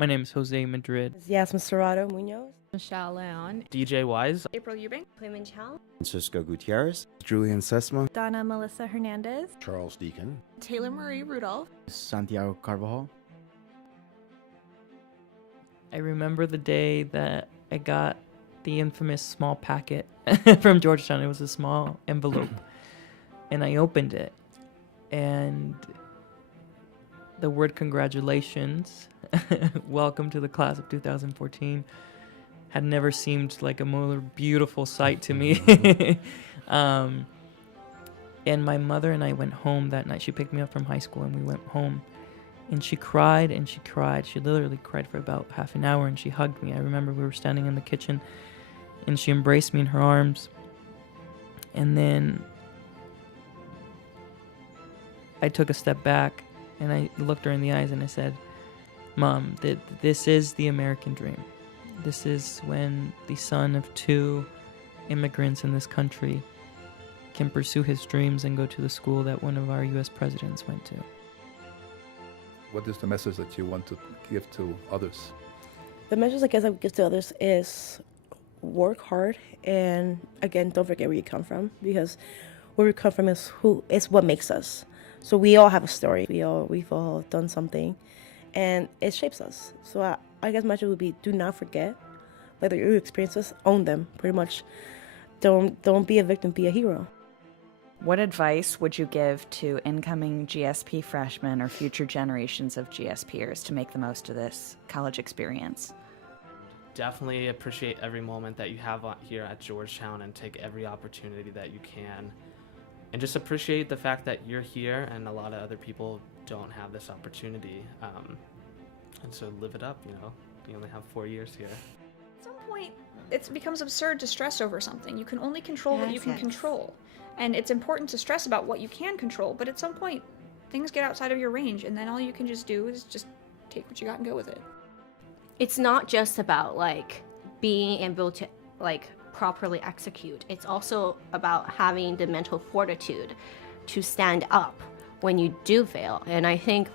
My name is Jose Madrid. Yasmin Serrato Munoz. Michelle Leon. DJ Wise. April Eubank. Clement Chow. Francisco Gutierrez. Julian Sesma. Donna Melissa Hernandez. Charles Deacon. Taylor Marie Rudolph. Santiago Carvajal. I remember the day that I got the infamous small packet from Georgetown. It was a small envelope. And I opened it. And the word congratulations, welcome to the class of 2014, had never seemed like a more beautiful sight to me. And my mother and I went home that night. She picked me up from high school and we went home. And she cried and she cried. She literally cried for about half an hour and she hugged me. I remember we were standing in the kitchen and she embraced me in her arms. And then I took a step back and I looked her in the eyes and I said, Mom, this is the American dream. This is when the son of two immigrants in this country can pursue his dreams and go to the school that one of our U.S. presidents went to. What is the message that you want to give to others? The message I guess I would give to others is work hard and again, don't forget where you come from because where we come from is what makes us. So we all have a story. We've all done something, and it shapes us. So I guess my message would be: do not forget, whether your experiences, own them. Pretty much, don't be a victim, be a hero. What advice would you give to incoming GSP freshmen or future generations of GSPers to make the most of this college experience? Definitely appreciate every moment that you have here at Georgetown and take every opportunity that you can. And just appreciate the fact that you're here and a lot of other people don't have this opportunity. And so live it up, you know. You only have 4 years here. At some point, it becomes absurd to stress over something. You can only control what you can control. And it's important to stress about what you can control, but at some point, things get outside of your range, and then all you can just do is just take what you got and go with it. It's not just about, being able to, properly execute. It's also about having the mental fortitude to stand up when you do fail. And I think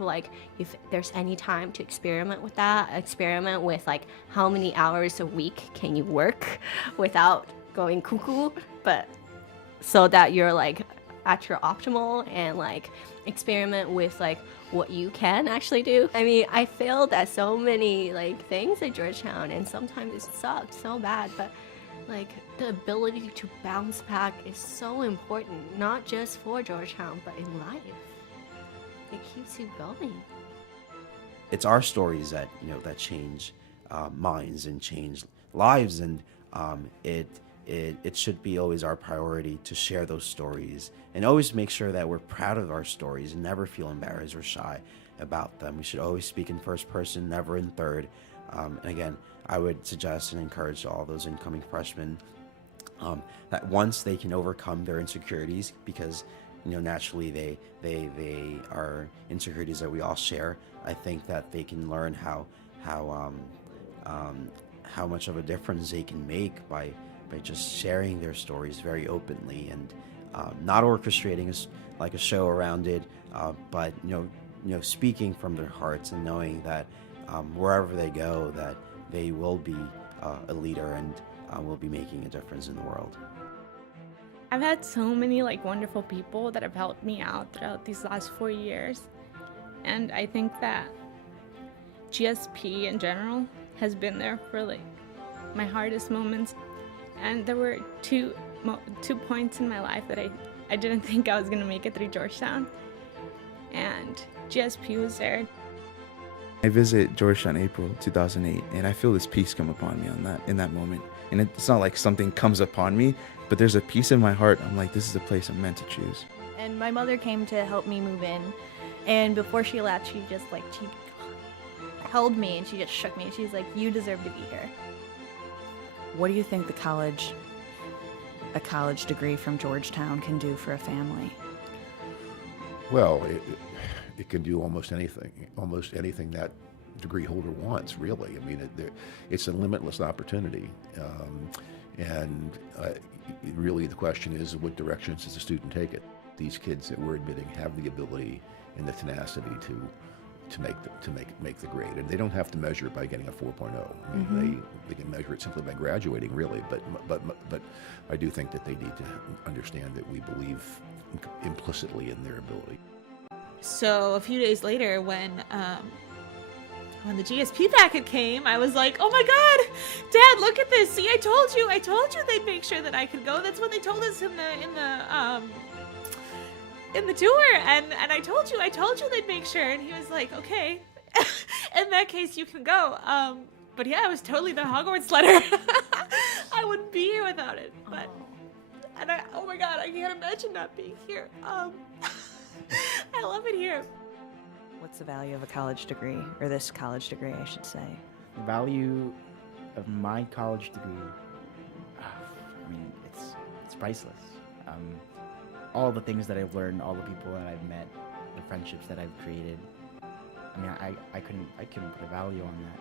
if there's any time to experiment with that, experiment with how many hours a week can you work without going cuckoo, but so that you're at your optimal, and experiment with what you can actually do. I mean, I failed at so many things at Georgetown, and sometimes it sucked so bad, but the ability to bounce back is so important, not just for Georgetown, but in life. It keeps you going. It's our stories that that change minds and change lives, and it should be always our priority to share those stories and always make sure that we're proud of our stories and never feel embarrassed or shy about them. We should always speak in first person, never in third. And again, I would suggest and encourage all those incoming freshmen that once they can overcome their insecurities, because naturally they are insecurities that we all share, I think that they can learn how much of a difference they can make by just sharing their stories very openly and not orchestrating a show around it, but speaking from their hearts and knowing that wherever they go, that they will be a leader and will be making a difference in the world. I've had so many wonderful people that have helped me out throughout these last 4 years, and I think that GSP in general has been there for my hardest moments. And there were two points in my life that I didn't think I was gonna make it through Georgetown, and GSP was there. I visit Georgetown April 2008, and I feel this peace come upon me in that moment. And it's not like something comes upon me, but there's a peace in my heart. I'm like, this is the place I'm meant to choose. And my mother came to help me move in, and before she left, she just she held me and she just shook me. She's like, you deserve to be here. What do you think a college degree from Georgetown can do for a family? Well, it can do almost anything that degree holder wants, really. I mean, it's a limitless opportunity. Really the question is, what directions does the student take it? These kids that we're admitting have the ability and the tenacity to make the grade, and they don't have to measure it by getting a 4.0. I mean, they can measure it simply by graduating, really. But I do think that they need to understand that we believe implicitly in their ability. So a few days later, when the GSP packet came, I was like, "Oh my God, Dad, look at this! See, I told you they'd make sure that I could go. That's what they told us in the tour, and I told you they'd make sure." And he was like, "Okay, in that case, you can go." But yeah, it was totally the Hogwarts letter. I wouldn't be here without it. But oh my God, I can't imagine not being here. I love it here. What's the value of a college degree, or this college degree, I should say? The value of my college degree, I mean, it's priceless. All the things that I've learned, all the people that I've met, the friendships that I've created. I mean, I couldn't put a value on that.